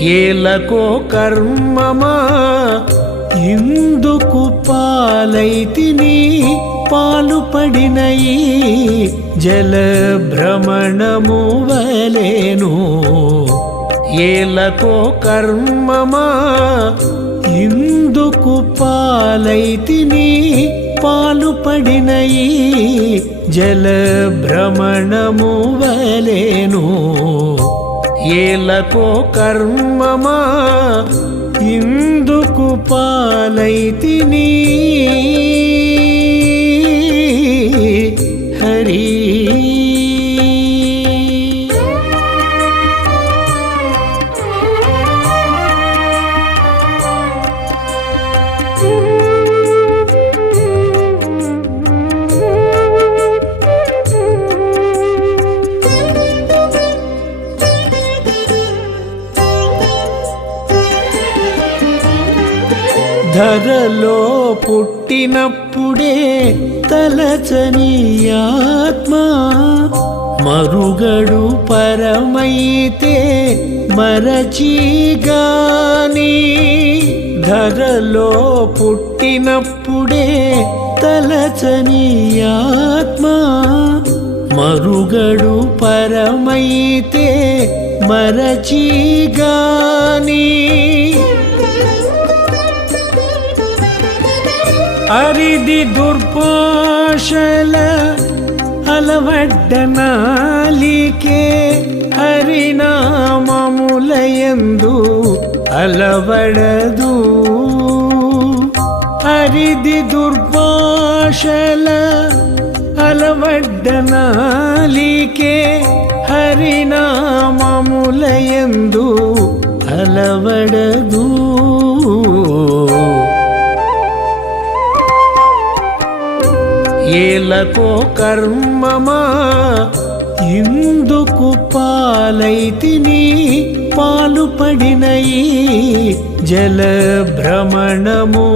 ఏలకో కర్మమా? ఇందుకు పాలైతిని పాలుపడిన ఈ జలభ్రమణము వలేను. ఏలకో కర్మమా? ఇందుకు పాలైతిని పాలుపడిన ఈ జలభ్రమణము వలేను. ఏలకో కర్మమా? ఇందుకు పాలైతిని. ధరలో పుట్టినప్పుడే తలచని ఆత్మ మరుగడు పరమైతే మరచిగాని. ధరలో పుట్టినప్పుడే తలచని ఆత్మ మరుగడు పరమైతే మరచిగాని. అరిది దుర్పోషల అలవడ్డ నాలికే హరినామములయందు అలవడదు. అరిది దుర్భాషల అలవడ్డ నాలికే హరినామములయందు అలవడదు. ఏలకో కర్మమా? ఇందుకు పాలైతిని పాలుపడిన ఈ జల భ్రమణము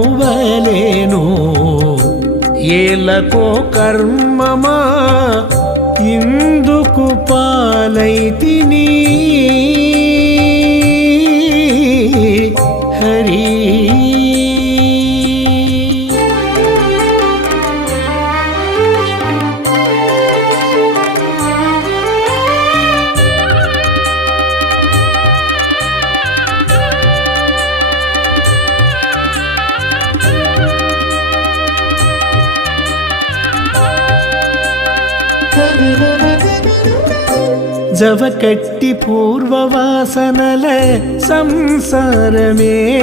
ఏలకో కర్మమా? ఇందుకు పాలైతిని జవకట్టి పూర్వవాసనల సంసారమే.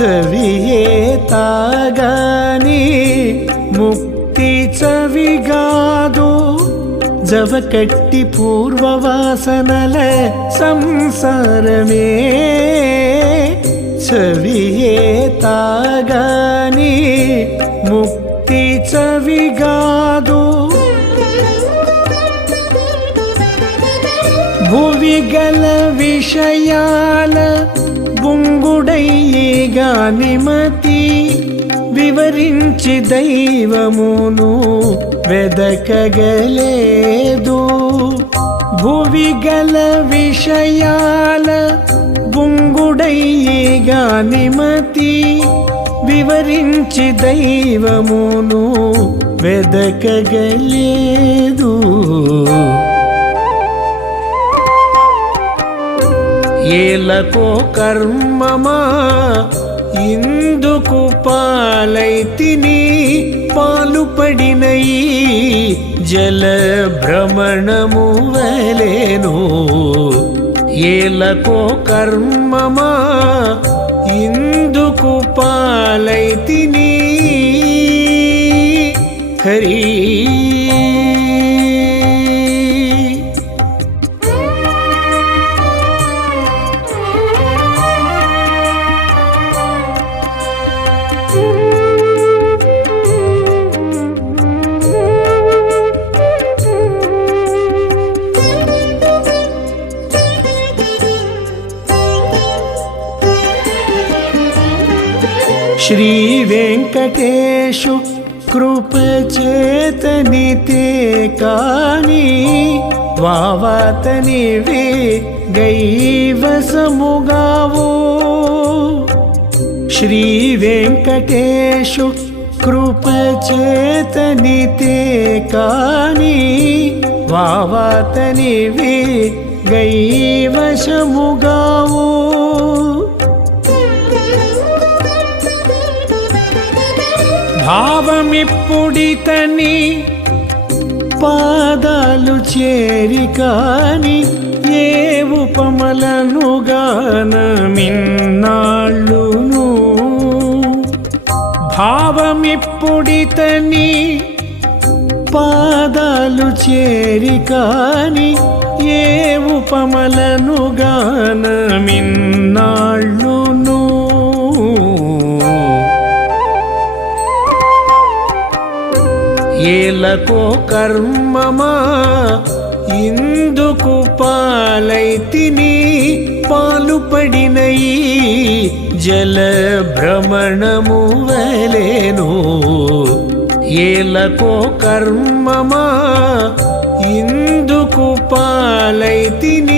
చవియే తాగాని ముక్తి చవిగాదు. జవకట్టి పూర్వవాసనల సంసారమే. చవియే తాగాని ముక్తి చవిగాదు. గల విషయాల బుంగుడయ్యేగానిమతి వివరించి దైవమును వెదకగలేదు భువి గల విషయాల బుంగుడయ్యేగానిమతి వివరించి దైవమును వెదకగలేదు ఏలకో కర్మమా? ఇందుకు పాలైతిని పాలుపడిన ఈ జల భ్రమణము వలెను. ఏలకో కర్మమా? ఇందుకు పాలైతిని హరీ శ్రీ వెంకటేశు కృపచేతనితే కాని వావాతనివి గైవసముగావు శ్రీ వెంకటేశు కృపచేతనితే కాని వావాతనివి గైవశముగావు భావమిప్పుడితని పాదాలు చేరి కాని ఏ ఉపమలను గానమిన్నాళ్ళును. భావమిప్పుడితని పాదాలు చేరి కాని ఏ ఉపమలను గానమిన్నా. ఏలకో కర్మమా? ఇందుకు పాలైతిని పాలుపడిన ఈ జల భ్రమణము వలేను. ఏలకో కర్మమా? ఇందుకు పాలైతిని